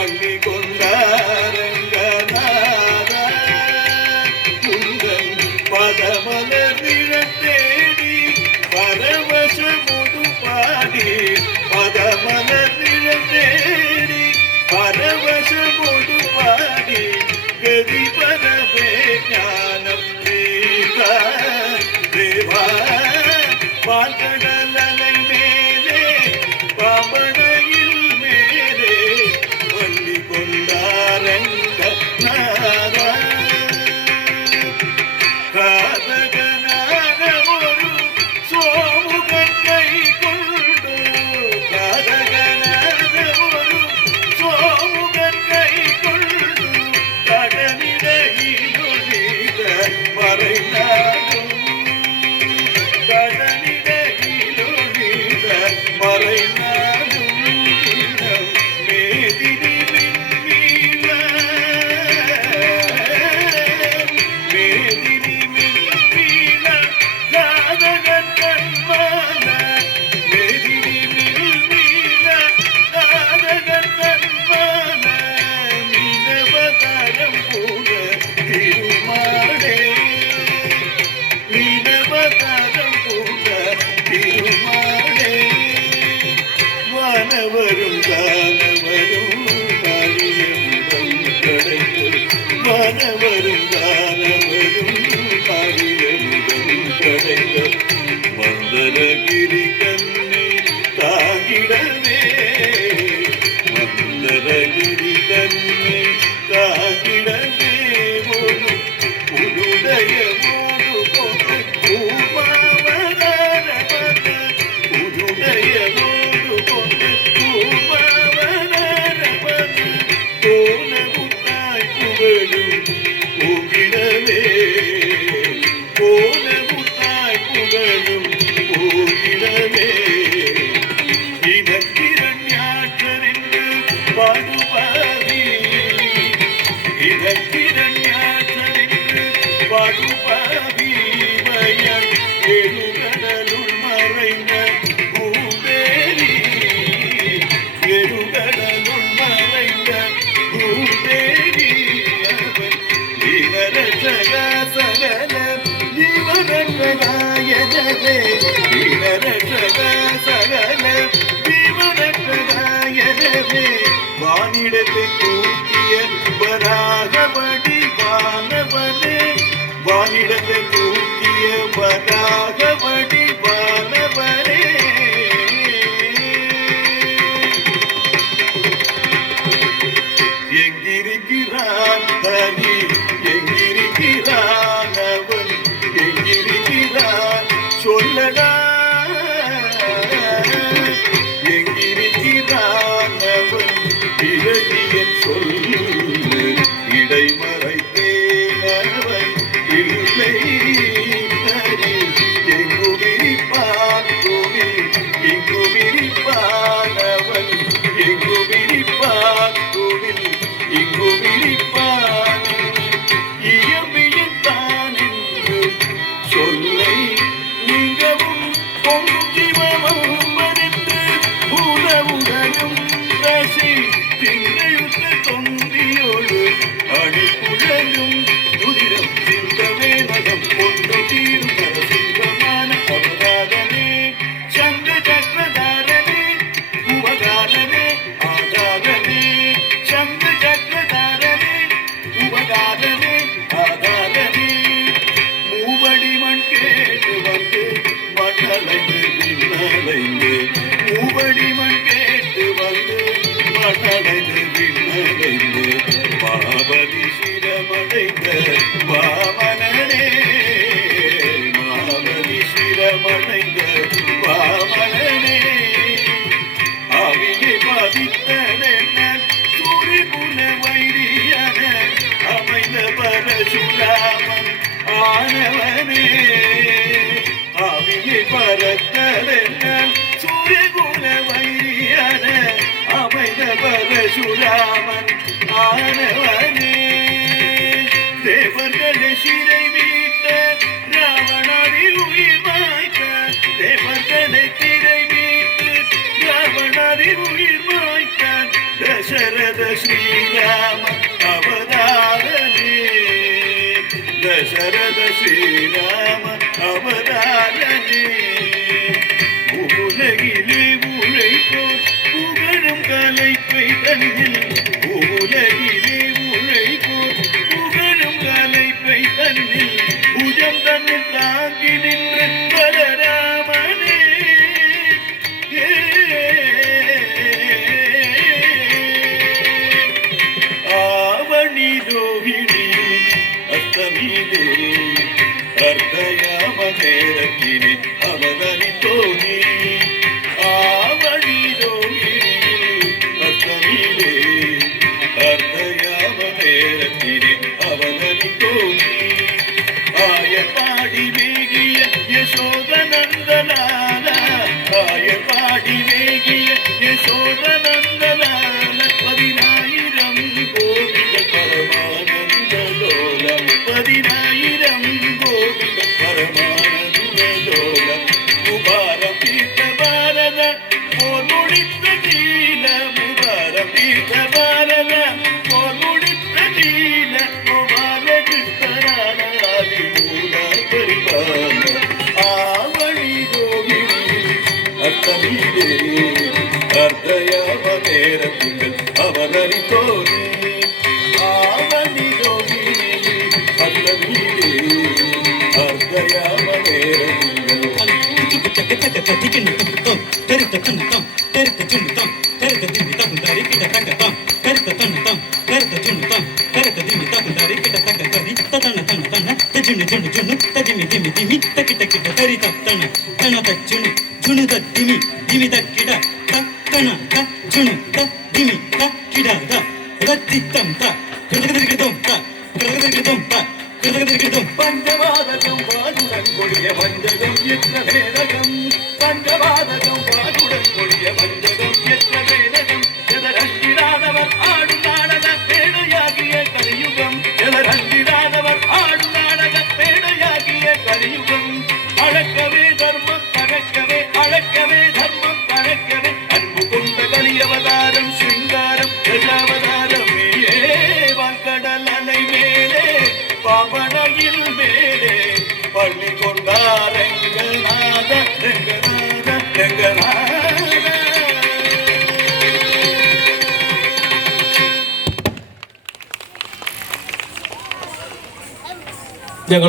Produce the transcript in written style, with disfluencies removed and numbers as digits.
பள்ளி கொண்டாரங்கநாத குந்தன் பதமலர் நிழத்தேடி பரவசமுடு பாடி பதமலர் நிழத்தேடி பரவசமுடு பாடி கதி பரவே ஞானம் தேவா பால்கடல் அலை மேலே பாம்பனையில் மேலே பள்ளி கொண்டாரங்கநாத காதகனான ஒரு சோமுகன் கை கொண்டு காதகனான ஒரு சோமுகன் கை கொண்டு கடனிடையில் ஒழித மறைந்தாலும் கடனிடையில் ஒழித மறைந்தாலும் மேதினி மின்மீள மேதினி மின்மீள காதகன் கண்மான மேதினி மின்மீள காதகன் கண்மான மீனவதாரம் கூட திருமாடே மீனவதாரம் கூட திருமாடே வானவரும் தானவரும் மாறியமுடன் கடைந்து வானவரும் தானவரும் மாறியமுடன் கடைந்து மந்தரகிரி கண்ணை தாங்கிடவே மந்தரகிரி கண்ணை தாங்கிடவே ஒரு உடைய போது கொண்டு பூமாவதாரவத உடைய போது கொண்டு பூமாவதாரவத தோல முத்தாய் புகழும் பூகிடவே போல முத்தாய் புகழும் பூகிடவே இதற்கிரண்யாற்றரென்று பாடுபாதி இதற்கிரண்யாற்றரென்று பாடுபாதி வயல் எழுகடலுள் மறைந்த பூதேரி எழுகடலுள் மறைந்த பூதேரி அவன் வீரரசக சகல ஜீவனகராயனவே வீரரசக சகல ஜீவனகராயனவே வானிடத்தை தூக்கிய வராகவடி வானவனே வானிடத்தை தூக்கிய வராகவடி வானவனே எங்கிருக்கிறான் தனி எங்கிருக்கிறான் அவன் எங்கிருக்கிறான் சொல்லடா எங்கிருக்கிறான் அவன் இழகியன் சொல்லு இடைமறைத்தேன் அவன் இல்லை தனி எங்குமிரிப்பான் கோவில் இங்குமிரிப்பான் அவன் எங்குமிரிப்பான் கோவில் இங்குமிரிப்பான் இயம்பியத்தான் என்று சொல்லை நீங்கவும் பொங்கும் ஜீவமும் மறித்து உணவுடனும் ரசி திங்கழுத்த தொந்தியோடு அடிப்புழலும் துதிரம் சிந்தவே மதம் கொண்டு தீரும் சிந்தமான அவதாரனே சங்க சக்கரதாரனே உபகாரனே ஆதாரனே சங்க சக்கரதாரனே உபகாரனே ஆதாரனே மூவடி மண் கேட்டு வந்து மணலைந்து விண்ணலைந்து மூவடி மண் கேட்டு வந்து மணலைந்து விண்ணலைந்து மாபலி சிரமடைந்த வாமனனே மாபலி சிரமடைந்த வாமனனே அவியை பாதித்தன சூரிபுல வைரியன அமைந்த பரசுராமன் ஆனவனே அவியை பரத்தன சூரிபுல வைரியன அமைந்த பரசுராமன் ஆனவனே தேவர்களை சிறை மீட்ட ராவணாதி உயிர் மாய்க்க தேவர்களை திரை மீட்டு ராவணாதி உயிர் மாய்க்க தசரத தசரத ஸ்ரீராம அவதாரனே தசரத ஸ்ரீராம அவதாரனே உலகிலே உழைப்போர் புகழும் கலைப்பை தன்னில் உலகிலே உழைப்போர் புகழும் கலைப்பை தன்னில் உஜம் தன்னில் தாங்கி நின்ற பலராமனே ஆவணி ரோகிணி அஸ்தமிதே அர்த்தயாம நேரத்தினி அவதரித்தோனி ஆவணி ரோகிணி அஸ்தமிதே அர்த்தயாம நேரத்தினி அவதரித்தோனி ஆயப்பாடி வேகிய யசோதநந்தனான ஆயப்பாடி வேகிய யசோதநந்தனான 10000 கோவித பரமானந்த லோல 10000 கோவித பரமானந்த லோல முபாரம் தீர்த்த பாரத போர் முடித்த நீல முபாரம் தீர்த்த பாரத போர் முடித்த நீல முபார கிருஷ்ணரான ஆதிமூல பரிபால ஆவணி ரோகிணி அர்த்தமீதே அர்த்தயாம நேரத்திங்கள் அவதரித்தோனி ஆவணி ரோகிணி அர்த்தமீதே அர்த்தயாம பஞ்சவாதகம் வாதுடன் கொடிய வஞ்சகம் என்ற வேதகம் பஞ்சவாதகம் வாதுடன் கொடிய வஞ்சகம் என்ற வேதகம் எதரங்கிராதவர் ஆடும் நாடக பேடையாகிய கலியுகம் எதரங்கிராதவர் ஆடும் நாடக பேடையாகிய கலியுகம் அழக்கவே தர்மம் தகக்கவே அழக்கவே தர்மம் தகக்கவே அன்பு கொண்ட கலியவதாரம் சிங்காரம் தசாவதாரம் வான்கடல் அலை மேலே பாவனையில் மேலே பள்ளி கொண்டார் எங்கள் நாத